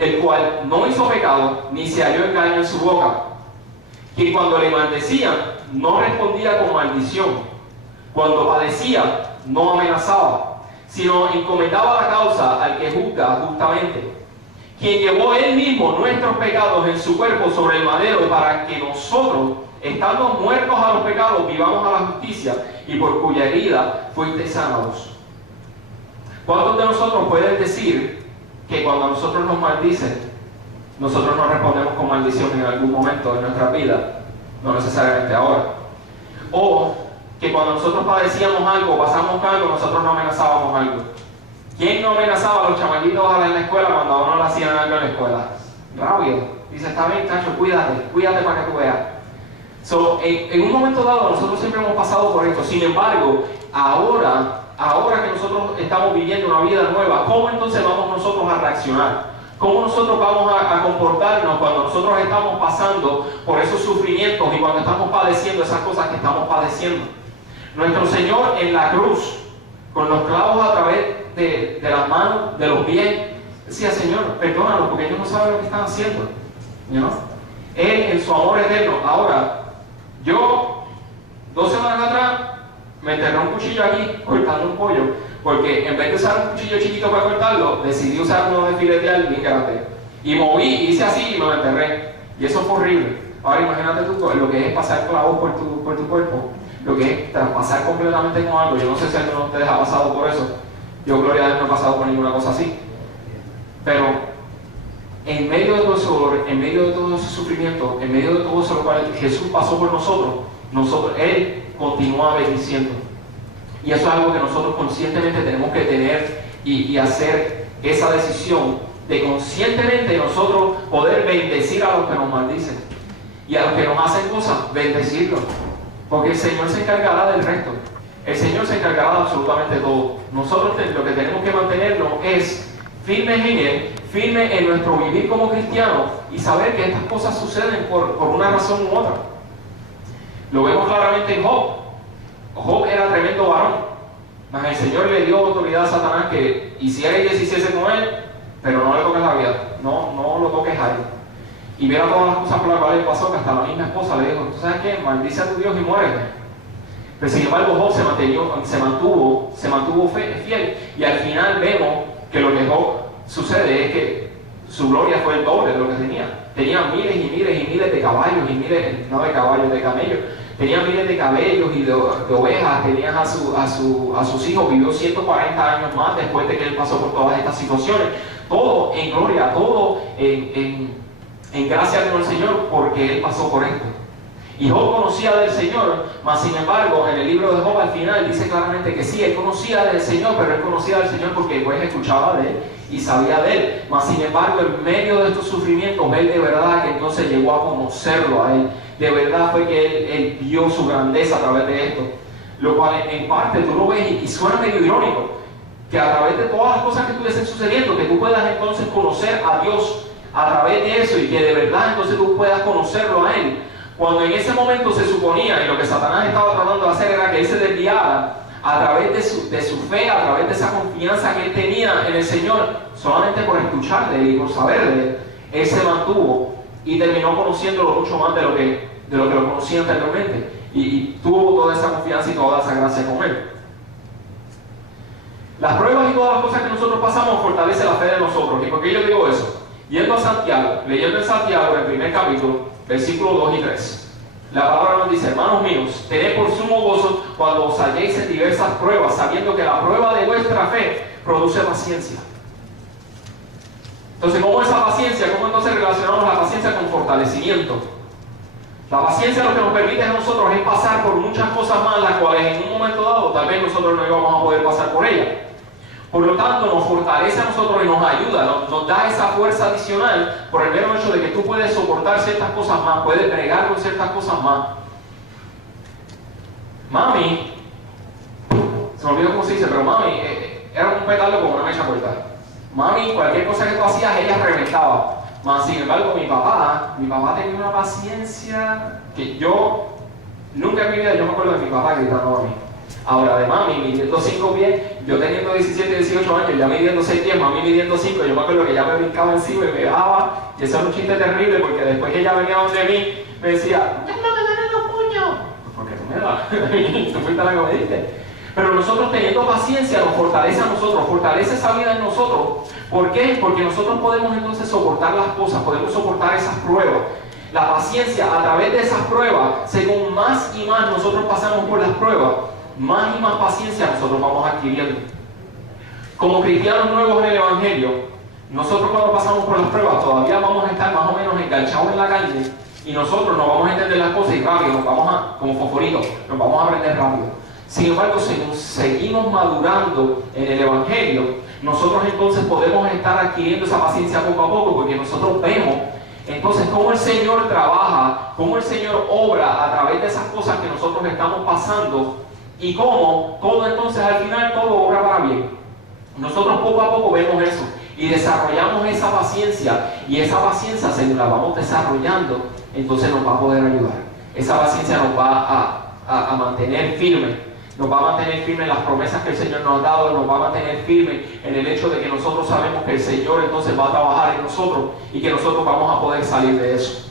el cual no hizo pecado, ni se halló engaño en su boca, que cuando le maldecían, no respondía con maldición, cuando padecía, no amenazaba, sino encomendaba la causa al que juzga justamente, quien llevó él mismo nuestros pecados en su cuerpo sobre el madero, para que nosotros, estando muertos a los pecados, vivamos a la justicia, y por cuya herida fuisteis sanados. ¿Cuántos de nosotros pueden decir que cuando a nosotros nos maldicen, nosotros no respondemos con maldición en algún momento de nuestra vida? No necesariamente ahora. O que cuando nosotros padecíamos algo, pasamos algo, nosotros no amenazábamos algo. ¿Quién no amenazaba a los chamaquitos en la escuela cuando a uno le hacían algo en la escuela? Rápido. Dice, está bien, Cacho, cuídate para que tú veas. En un momento dado, nosotros siempre hemos pasado por esto. Sin embargo, ahora que nosotros estamos viviendo una vida nueva, ¿cómo entonces vamos nosotros a reaccionar? ¿Cómo nosotros vamos a comportarnos cuando nosotros estamos pasando por esos sufrimientos y cuando estamos padeciendo esas cosas que estamos padeciendo? Nuestro Señor en la cruz, con los clavos a través de las manos, de los pies, decía, Señor, perdónalos porque ellos no saben lo que están haciendo. ¿No? Él en su amor eterno. Ahora, yo 2 semanas atrás me enterré un cuchillo aquí cortando un pollo, porque en vez de usar un cuchillo chiquito para cortarlo, decidí usar uno de filetear bien grande. Y moví, hice así y me lo enterré. Y eso fue horrible. Ahora imagínate tú lo que es pasar clavos por tu cuerpo, lo que es traspasar completamente con algo. Yo no sé si alguno de ustedes ha pasado por eso. Yo, gloria a Dios, no he pasado por ninguna cosa así. Pero en medio de todo ese dolor, en medio de todo ese sufrimiento, en medio de todo eso lo cual Jesús pasó por nosotros, Él continúa bendiciendo. Y eso es algo que nosotros conscientemente tenemos que tener y hacer esa decisión de conscientemente nosotros poder bendecir a los que nos maldicen y a los que nos hacen cosas, bendecirlos. Porque el Señor se encargará del resto. El Señor se encargará de absolutamente todo. Nosotros lo que tenemos que mantenernos es firmes en Él, firmes en nuestro vivir como cristianos y saber que estas cosas suceden por una razón u otra. Lo vemos claramente en Job. Job era tremendo varón, mas el Señor le dio autoridad a Satanás que hiciera y deshiciese con él, pero no le toques la vida, no lo toques a él. Y mira todas las cosas por las cuales pasó, que hasta la misma esposa le dijo, ¿tú sabes qué? Maldice a tu Dios y muérete. Pero sin embargo Job se mantuvo fiel, y al final vemos que lo que Job sucede es que su gloria fue el doble de lo que tenía. Tenía miles y miles y miles de caballos, de camellos. Tenía miles de cabellos y de ovejas, tenía a sus hijos, vivió 140 años más después de que él pasó por todas estas situaciones. Todo en gloria, todo en gracia con el Señor, porque él pasó por esto. Y Job conocía del Señor, mas sin embargo, en el libro de Job al final dice claramente que sí, él conocía del Señor, pero él conocía del Señor porque pues escuchaba de él y sabía de él. Mas sin embargo, en medio de estos sufrimientos, él de verdad que entonces llegó a conocerlo a él. De verdad fue que él vio su grandeza a través de esto. Lo cual en parte tú lo ves y suena medio irónico, que a través de todas las cosas que estuviesen sucediendo, que tú puedas entonces conocer a Dios a través de eso y que de verdad entonces tú puedas conocerlo a Él. Cuando en ese momento se suponía, y lo que Satanás estaba tratando de hacer era que él se desviara a través de su fe, a través de esa confianza que él tenía en el Señor, solamente por escuchar de él y por saber de él, él se mantuvo y terminó conociéndolo mucho más de lo que lo conocía anteriormente, y tuvo toda esa confianza y toda esa gracia con él. Las pruebas y todas las cosas que nosotros pasamos fortalecen la fe de nosotros. ¿Y por qué yo digo eso? Yendo a Santiago, leyendo en Santiago, en el primer capítulo, versículos 2 y 3. La palabra nos dice, hermanos míos, tened por sumo gozo cuando os halléis en diversas pruebas, sabiendo que la prueba de vuestra fe produce paciencia. Entonces, ¿cómo esa paciencia? ¿Cómo entonces relacionamos la paciencia con fortalecimiento? La paciencia lo que nos permite a nosotros es pasar por muchas cosas más, las cuales en un momento dado tal vez nosotros no íbamos a poder pasar por ellas. Por lo tanto, nos fortalece a nosotros y nos ayuda, nos da esa fuerza adicional por el mero hecho de que tú puedes soportar ciertas cosas más, puedes bregar con ciertas cosas más. Mami, se me olvidó cómo se dice, pero mami era un petardo con una mecha corta. Mami, cualquier cosa que tú hacías, ella reventaba. Mas, sin embargo, mi papá tenía una paciencia que nunca en mi vida yo me acuerdo de mi papá gritando a mí. Ahora, de mami, midiendo 5 pies, Yo teniendo 17, 18 años, ya midiendo 6 pies, mami midiendo 5, yo me acuerdo que ella me brincaba encima y me dejaba, y eso era un chiste terrible porque después que ella venía donde mí, me decía, ya no me dan los puños. Porque tú me das, tú fuiste la que me diste. Pero nosotros teniendo paciencia nos fortalece a nosotros, fortalece esa vida en nosotros. ¿Por qué? Porque nosotros podemos entonces soportar las cosas, podemos soportar esas pruebas. La paciencia, a través de esas pruebas, según más y más nosotros pasamos por las pruebas, más y más paciencia nosotros vamos adquiriendo. Como cristianos nuevos en el Evangelio, nosotros cuando pasamos por las pruebas todavía vamos a estar más o menos enganchados en la carne y nosotros no vamos a entender las cosas y rápido, nos vamos a, como fosforitos, nos vamos a aprender rápido. Sin embargo, según seguimos madurando en el Evangelio, nosotros entonces podemos estar adquiriendo esa paciencia poco a poco, porque nosotros vemos entonces cómo el Señor trabaja, cómo el Señor obra a través de esas cosas que nosotros estamos pasando y cómo todo entonces al final todo obra para bien. Nosotros poco a poco vemos eso y desarrollamos esa paciencia, y esa paciencia, según la vamos desarrollando, entonces nos va a poder ayudar. Esa paciencia nos va a mantener firmes. Nos va a mantener firme en las promesas que el Señor nos ha dado, nos va a mantener firme en el hecho de que nosotros sabemos que el Señor entonces va a trabajar en nosotros y que nosotros vamos a poder salir de eso.